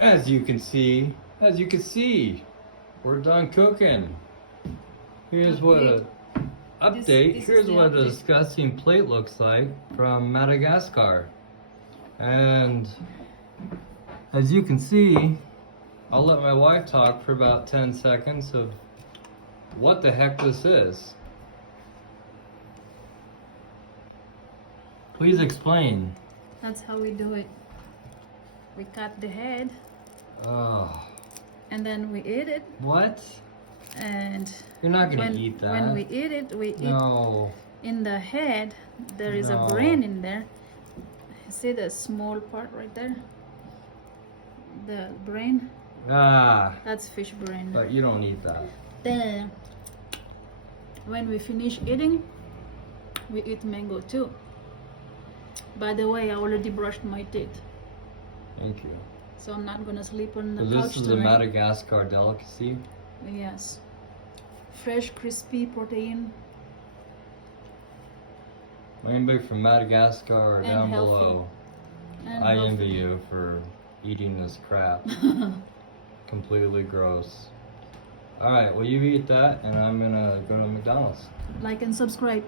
As you can see, we're done cooking. Here's what a update. Here's what a disgusting plate looks like from Madagascar. And as you can see, I'll let my wife talk for about 10 seconds of what the heck this is. Please explain. That's how we do it. We cut the head. Oh. And then we eat it. What? And you're not gonna eat that. When we eat it, we eat in the head. There is a brain in there. See the small part right there? The brain. That's fish brain. But you don't eat that. Then when we finish eating, we eat mango too. By the way, I already brushed my teeth. Thank you. So I'm not gonna sleep on the couch This is tonight. a Madagascar delicacy. Yes. Fresh, crispy protein. Anybody from Madagascar or down healthy. below, And I healthy. envy you for eating this crap. Completely gross. Alright, well you eat that and I'm gonna go to McDonald's. Like and subscribe.